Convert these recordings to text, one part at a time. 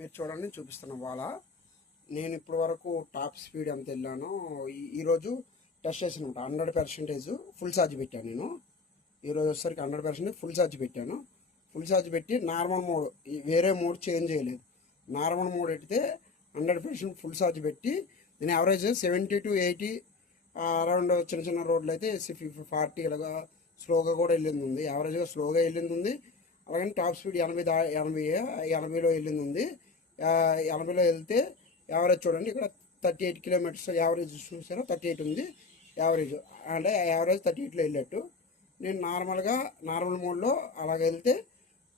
మీరు చూడండి చూపిస్తున్న వాళ్ళ నేను ఇప్పటి వరకు టాప్ స్పీడ్ ఎంత వెళ్ళానో ఈరోజు టెస్ట్ చేసిన 100% ఫుల్ ఛార్జ్ పెట్టాను. నేను ఈరోజు వచ్చేసరికి 100% ఫుల్ ఛార్జ్ పెట్టాను. ఫుల్ ఛార్జ్ పెట్టి నార్మల్ మోడ్, వేరే మోడ్ చేంజ్ చేయలేదు. నార్మల్ మోడ్ ఎట్టితే 100% ఫుల్ ఛార్జ్ పెట్టి నేను యావరేజ్ 70 to 80 అరౌండ్ చిన్న చిన్న రోడ్లు అయితే 40 ఇలాగా స్లోగా కూడా వెళ్ళింది ఉంది. యావరేజ్గా స్లోగా వెళ్ళింది ఉంది. అలాగని టాప్ స్పీడ్ 80లో వెళ్ళింది ఉంది. 80లో వెళ్తే యావరేజ్ చూడండి, ఇక్కడ 38 కిలోమీటర్స్ యావరేజ్ చూసారా, 38 ఉంది యావరేజ్. అంటే యావరేజ్ 38లో వెళ్ళేట్టు. నేను నార్మల్ మోడ్లో అలాగ వెళ్తే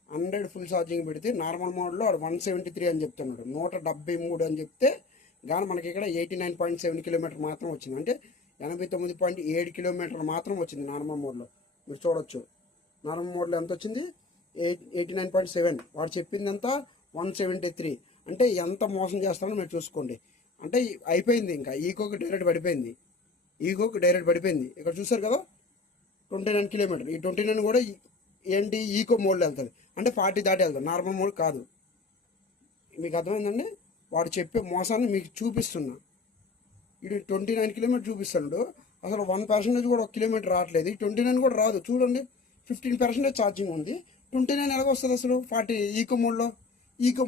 100 ఫుల్ ఛార్జింగ్ పెడితే నార్మల్ మోడ్లో 173 అని చెప్తున్నాడు, 173 అని చెప్తే కానీ మనకి ఇక్కడ 89.7 కిలోమీటర్ మాత్రం వచ్చింది. అంటే 89.7 కిలోమీటర్లు మాత్రం వచ్చింది నార్మల్ మోడ్లో. మీరు చూడొచ్చు నార్మల్ మోడ్లో ఎంత వచ్చింది, 89.7. వాడు చెప్పింది ఎంత 173. అంటే ఎంత మోసం చేస్తామో మీరు చూసుకోండి. అంటే అయిపోయింది, ఇంకా ఈకోకి డైరెక్ట్ పడిపోయింది. ఇక్కడ చూసారు కదా 29 కిలోమీటర్. ఈ 29 కూడా ఏంటి ఈకో మోడ్లో వెళ్తుంది. అంటే 40 దాటి వెళ్తుంది, నార్మల్ మోడ్ కాదు. మీకు అర్థమైందండి? వాడు చెప్పే మోసాన్ని మీకు చూపిస్తున్నా. ఇది 29 కిలోమీటర్ చూపిస్తున్నాడు, అసలు 1% కూడా 1 కిలోమీటర్ రావట్లేదు. ఈ 29 కూడా రాదు. చూడండి 15% ఛార్జింగ్ ఉంది. 29 ఎలాగ వస్తుంది అసలు 40 ఈకో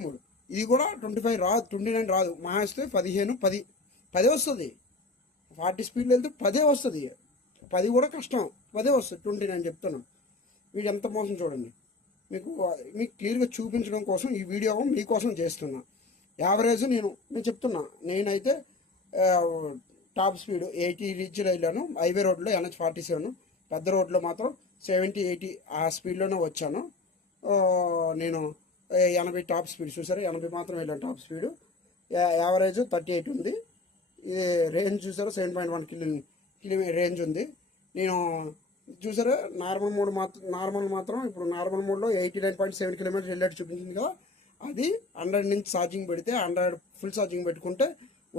మోడ్. ఇది కూడా 25 రాదు, 29 రాదు. మహా ఇస్తే 15, 10 వస్తుంది. 40 స్పీడ్లో వెళ్తే 10 వస్తుంది. 10 కూడా కష్టం, 10 వస్తుంది. 29 చెప్తున్నాను. వీడు ఎంత మోసం చూడండి. మీకు క్లియర్గా చూపించడం కోసం ఈ వీడియో మీకోసం చేస్తున్నా. యావరేజ్ నేను చెప్తున్నా. నేనైతే టాప్ స్పీడ్ 80 రీచ్లో వెళ్ళాను. హైవే రోడ్లో NH47, పెద్ద రోడ్లో మాత్రం 70, 80 ఆ స్పీడ్లోనే వచ్చాను. నేను 80 టాప్ స్పీడ్ చూసారా, 80 మాత్రం వెళ్ళాను టాప్ స్పీడ్. యావరేజ్ 38 ఉంది. ఇది రేంజ్ చూసారా 7.1 కిలో రేంజ్ ఉంది. నేను చూసారా నార్మల్ మాత్రం ఇప్పుడు నార్మల్ మోడ్లో 89.7 కిలోమీటర్స్ వెళ్ళేట్టు చూపించింది కదా. అది 100 నుంచి ఛార్జింగ్ పెడితే 100 ఫుల్ ఛార్జింగ్ పెట్టుకుంటే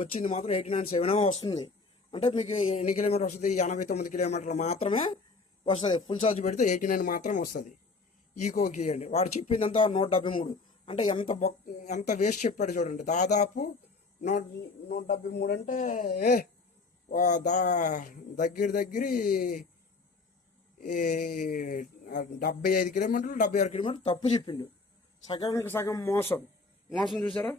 వచ్చింది మాత్రం 89.7 వస్తుంది. అంటే మీకు ఎన్ని కిలోమీటర్ వస్తుంది, 89 కిలోమీటర్లు మాత్రమే వస్తుంది. ఫుల్ ఛార్జ్ పెడితే 89 మాత్రమే వస్తుంది. ఈకోకి ఇవ్వండి. వాడు చెప్పిందంతా 173. అంటే ఎంత వేస్ట్ చెప్పాడు చూడండి. దాదాపు 173 అంటే దగ్గర 75 కిలోమీటర్లు 76 కిలోమీటర్లు తప్పు చెప్పిండు. సగానికి సగం మోసం చూసారా.